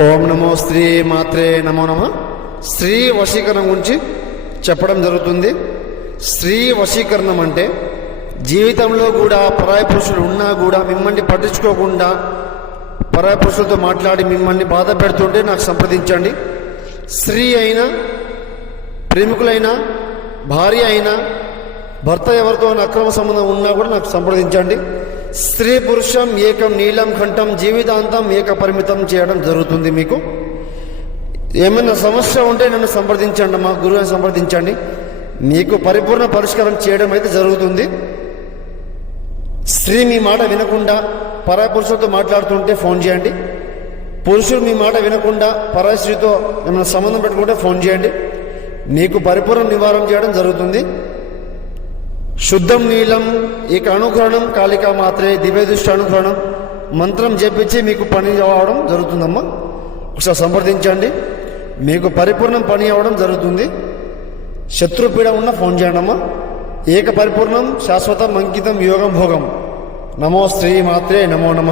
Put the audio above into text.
ఓం నమో స్త్రీ మాత్రే నమో నమ. స్త్రీ వశీకరణం గురించి చెప్పడం జరుగుతుంది. స్త్రీ వశీకరణం అంటే జీవితంలో కూడా పరాయ పురుషులు ఉన్నా కూడా మిమ్మల్ని పట్టించుకోకుండా పరాయ పురుషులతో మాట్లాడి మిమ్మల్ని బాధ పెడుతుంటే నాకు సంప్రదించండి. స్త్రీ అయినా ప్రేమికులైనా భార్య అయినా భర్త ఎవరితో అక్రమ సంబంధం ఉన్నా కూడా నాకు సంప్రదించండి. స్త్రీ పురుషం ఏకం నీలం కంఠం జీవితాంతం ఏక పరిమితం చేయడం జరుగుతుంది మీకు. ఏమైనా సమస్య ఉంటే నన్ను సంప్రదించండి మా గురువుని సంప్రదించండి. మీకు పరిపూర్ణ పరిష్కారం చేయడం అయితే జరుగుతుంది. స్త్రీ మీ మాట వినకుండా పరాపురుషులతో మాట్లాడుతుంటే ఫోన్ చేయండి. పురుషుడు మీ మాట వినకుండా పరాశ్రీతో స్త్రీతో ఏమైనా సంబంధం పెట్టుకుంటే ఫోన్ చేయండి. మీకు పరిపూర్ణ నివారణ చేయడం జరుగుతుంది. శుద్ధం నీలం ఇక అనుగ్రహణం కాళిక మాత్రే దివ్యదృష్టి అనుగ్రహణం మంత్రం చేపించి మీకు పని అవ్వడం జరుగుతుందమ్మా. ఒకసారి సంప్రదించండి. మీకు పరిపూర్ణం పని అవ్వడం జరుగుతుంది. శత్రుపీడ ఉన్న ఫోన్ చేయండి అమ్మా ఏక పరిపూర్ణం శాశ్వతం అంకితం యోగం భోగం. నమో శ్రీ మాత్రే నమో నమ.